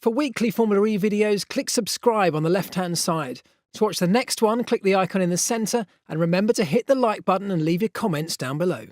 For weekly Formula E videos, click subscribe on the left-hand side. To watch the next one, click the icon in the centre, and remember to hit the like button and leave your comments down below.